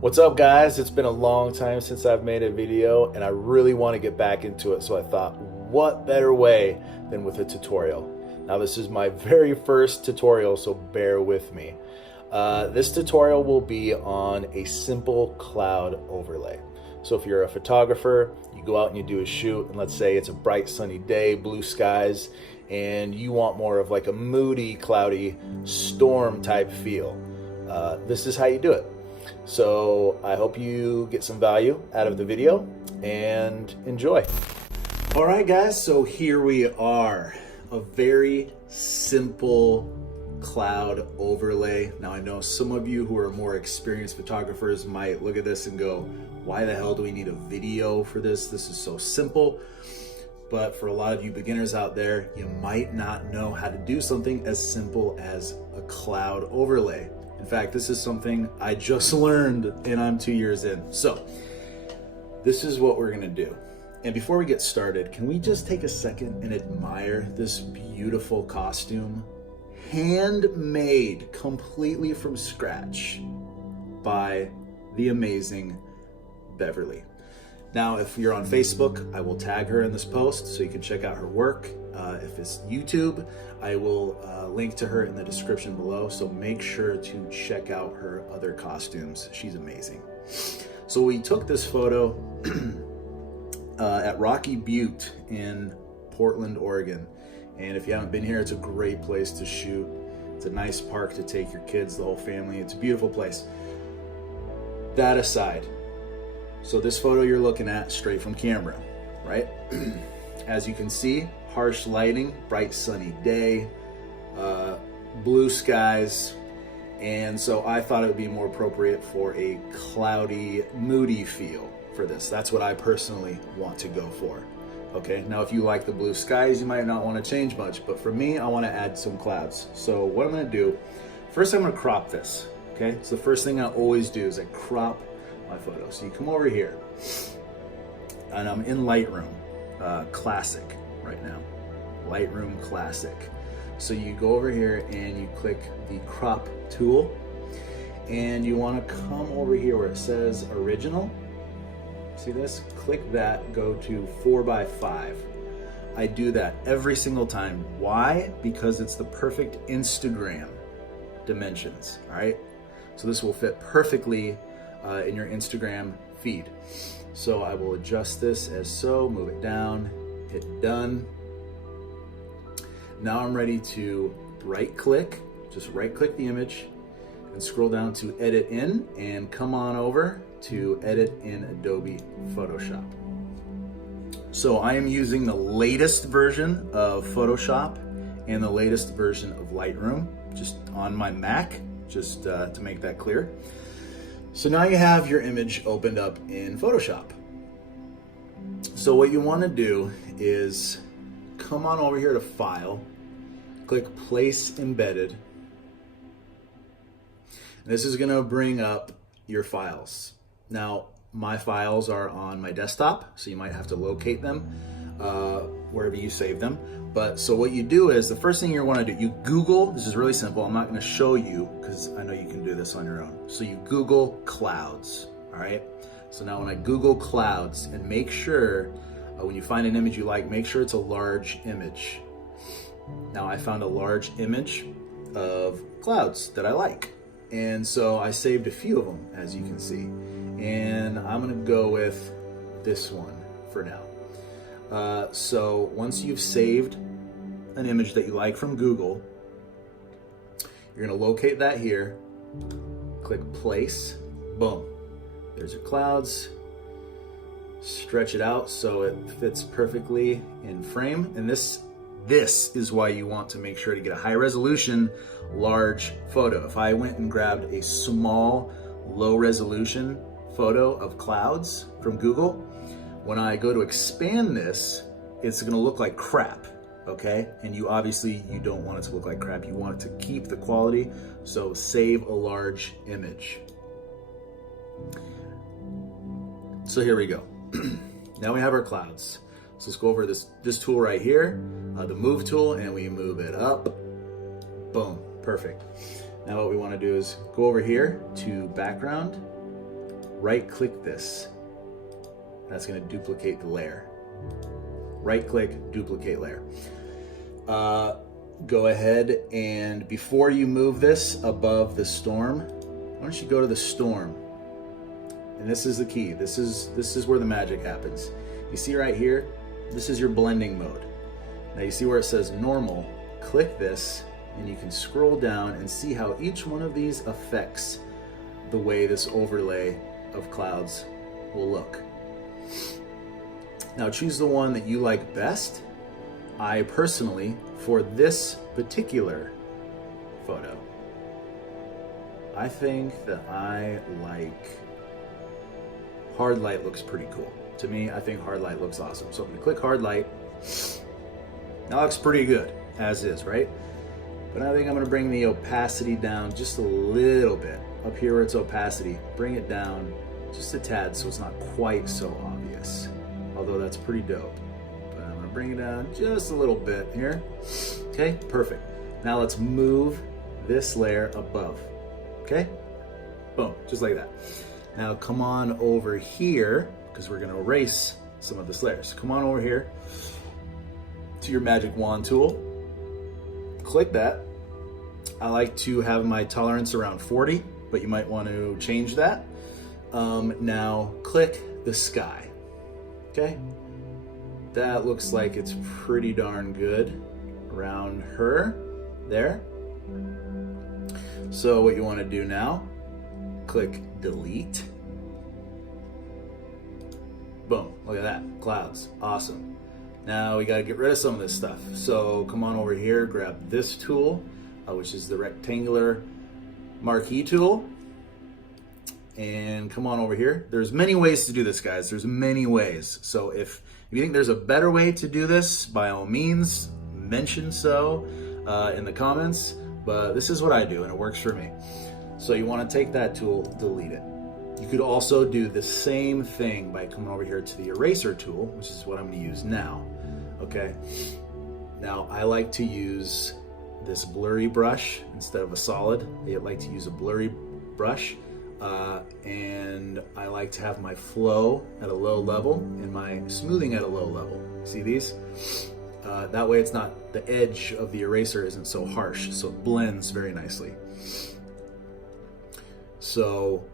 What's up, guys? It's been a long time since I've made a video and I really want to get back into it, so I thought, what better way than with a tutorial? Now, this is my very first tutorial, so bear with me. This tutorial will be on a simple cloud overlay. So if you're a photographer, you go out and you do a shoot, and let's say it's a bright sunny day, blue skies, and you want more of like a moody, cloudy, storm type feel. This is how you do it. So I hope you get some value out of the video and enjoy. All right, guys, so here we are. A very simple cloud overlay. Now, I know some of you who are more experienced photographers might look at this and go, why the hell do we need a video for this? This is so simple. But for a lot of you beginners out there, you might not know how to do something as simple as a cloud overlay. In fact, this is something I just learned and I'm 2 years in. So this is what we're gonna do. And before we get started, can we just take a second and admire this beautiful costume? Handmade completely from scratch by the amazing Beverly. Now, if you're on Facebook, I will tag her in this post so you can check out her work. If it's YouTube, I will link to her in the description below. So make sure to check out her other costumes. She's amazing. So we took this photo at Rocky Butte in Portland, Oregon. And if you haven't been here, it's a great place to shoot. It's a nice park to take your kids, the whole family. It's a beautiful place. That aside, so this photo you're looking at straight from camera, right? As you can see, harsh lighting, bright sunny day, blue skies. And so I thought it would be more appropriate for a cloudy, moody feel for this. That's what I personally want to go for. Okay, now if you like the blue skies, you might not want to change much, but for me, I want to add some clouds. So what I'm going to do, first I'm going to crop this. Okay, so the first thing I always do is I crop my photo. So you come over here, and I'm in Lightroom Classic right now. Lightroom Classic. So you go over here and you click the crop tool, and you want to come over here where it says original. See this? Click that, go to 4:5. I do that every single time. Why? Because it's the perfect Instagram dimensions, all right? So this will fit perfectly in your Instagram feed. So I will adjust this as so, move it down, hit done. Now I'm ready to right click, just right click the image and scroll down to edit in and come on over to edit in Adobe Photoshop. So I am using the latest version of Photoshop and the latest version of Lightroom, just on my Mac, just to make that clear. So now you have your image opened up in Photoshop. So what you want to do is come on over here to File, click Place Embedded. And this is going to bring up your files. Now, my files are on my desktop, so you might have to locate them wherever you save them. But so what you do is, the first thing you want to do, you Google, this is really simple, I'm not going to show you because I know you can do this on your own. So you Google clouds, all right? So now when I Google clouds, and make sure when you find an image you like, make sure it's a large image. Now I found a large image of clouds that I like. And so I saved a few of them, as you can see. And I'm going to go with this one for now. So once you've saved an image that you like from Google, you're going to locate that here, click place, boom. There's your clouds. Stretch it out so it fits perfectly in frame. And this is why you want to make sure to get a high resolution, large photo. If I went and grabbed a small, low resolution photo of clouds from Google, when I go to expand this, it's gonna look like crap, okay? And you don't want it to look like crap. You want it to keep the quality, so save a large image. So here we go. Now we have our clouds. So let's go over this tool right here, the move tool, and we move it up. Boom, perfect. Now what we want to do is go over here to background, right click this. That's going to duplicate the layer. Right click, duplicate layer. Go ahead and before you move this above the storm, why don't you go to the storm? And this is the key. This is where the magic happens. You see right here, this is your blending mode. Now you see where it says normal, click this and you can scroll down and see how each one of these affects the way this overlay of clouds will look. Now choose the one that you like best. I personally, for this particular photo, I think that I like hard light. Looks pretty cool. To me, I think hard light looks awesome. So I'm gonna click hard light. That looks pretty good, as is, right? But I think I'm gonna bring the opacity down just a little bit. Up here where it's opacity, bring it down just a tad so it's not quite so obvious. Although that's pretty dope. But I'm gonna bring it down just a little bit here. Okay, perfect. Now let's move this layer above. Okay? Boom, just like that. Now come on over here, because we're gonna erase some of this layer. So come on over here to your magic wand tool. Click that. I like to have my tolerance around 40, but you might want to change that. Now click the sky. Okay? That looks like it's pretty darn good around her there. So what you want to do now, click delete. Boom, look at that, clouds, awesome. Now we got to get rid of some of this stuff. So come on over here, grab this tool, which is the rectangular marquee tool. And come on over here. There's many ways to do this, guys. There's many ways. So if you think there's a better way to do this, by all means, mention so in the comments. But this is what I do and it works for me. So you want to take that tool, delete it. You could also do the same thing by coming over here to the eraser tool, which is what I'm going to use now. Okay. Now I like to use this blurry brush instead of a solid. I like to use a blurry brush. And I like to have my flow at a low level and my smoothing at a low level. See these? That way it's not, the edge of the eraser isn't so harsh, so it blends very nicely. So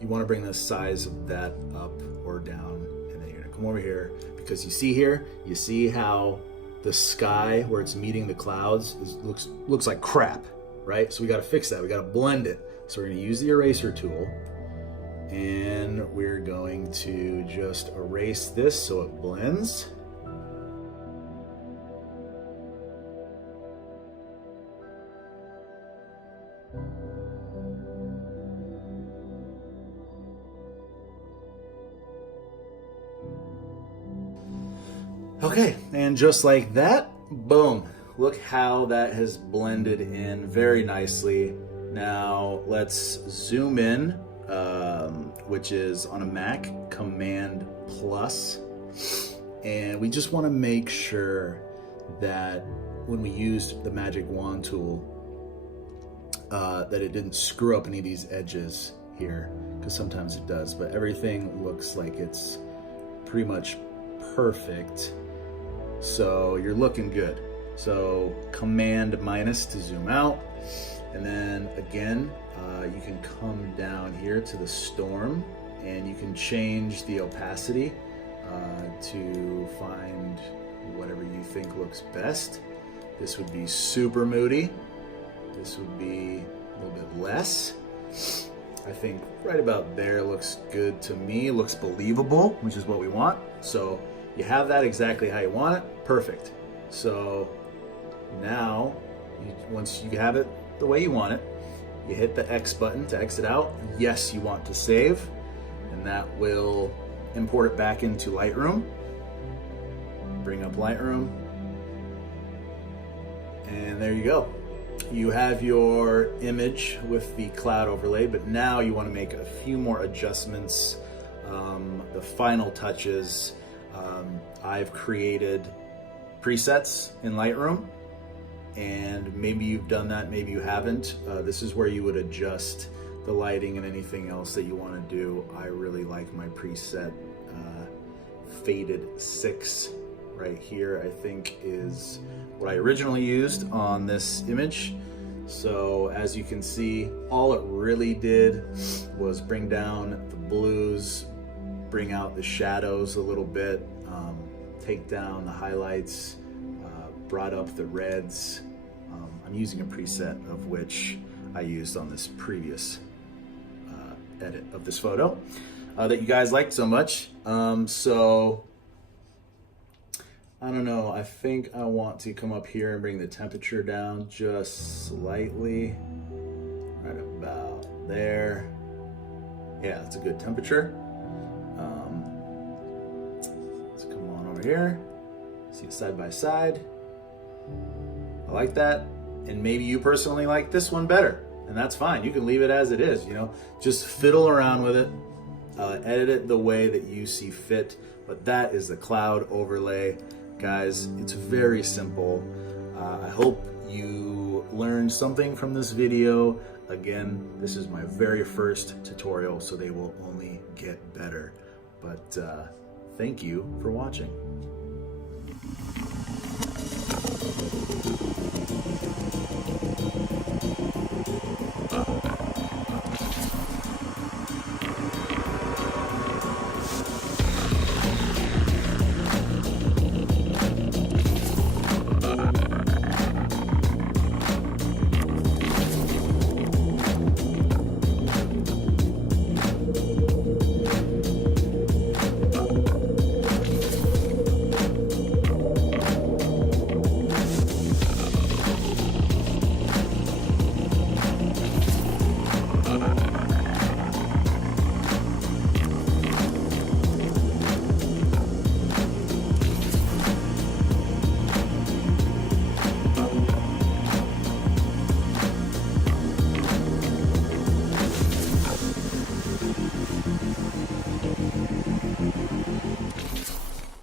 you want to bring the size of that up or down, and then you're gonna come over here, because you see here, you see how the sky where it's meeting the clouds looks like crap, right? So we got to fix that. We got to blend it. So we're going to use the eraser tool and we're going to just erase this so it blends. Okay, and just like that, boom. Look how that has blended in very nicely. Now let's zoom in, which is on a Mac, Command plus. And we just want to make sure that when we used the magic wand tool, that it didn't screw up any of these edges here, because sometimes it does, but everything looks like it's pretty much perfect. So you're looking good. So Command minus to zoom out. And then again, you can come down here to the storm and you can change the opacity to find whatever you think looks best. This would be super moody. This would be a little bit less. I think right about there looks good to me. Looks believable, which is what we want. So you have that exactly how you want it. Perfect. So now, once you have it the way you want it, you hit the X button to exit out. Yes, you want to save, and that will import it back into Lightroom. Bring up Lightroom, and there you go. You have your image with the cloud overlay, but now you want to make a few more adjustments, the final touches. I've created presets in Lightroom, and maybe you've done that, maybe you haven't. This is where you would adjust the lighting and anything else that you want to do. I really like my preset faded 6 right here, I think is what I originally used on this image. So as you can see, all it really did was bring down the blues, bring out the shadows a little bit, take down the highlights, brought up the reds. I'm using a preset of which I used on this previous edit of this photo that you guys liked so much. So I don't know, I think I want to come up here and bring the temperature down just slightly, right about there. Yeah, that's a good temperature. Let's come on over here, see it side by side. I like that, and maybe you personally like this one better, and that's fine. You can leave it as it is, you know, just fiddle around with it, edit it the way that you see fit. But that is the cloud overlay. Guys, it's very simple. I hope you learned something from this video. Again, this is my very first tutorial, so they will only get better. But thank you for watching.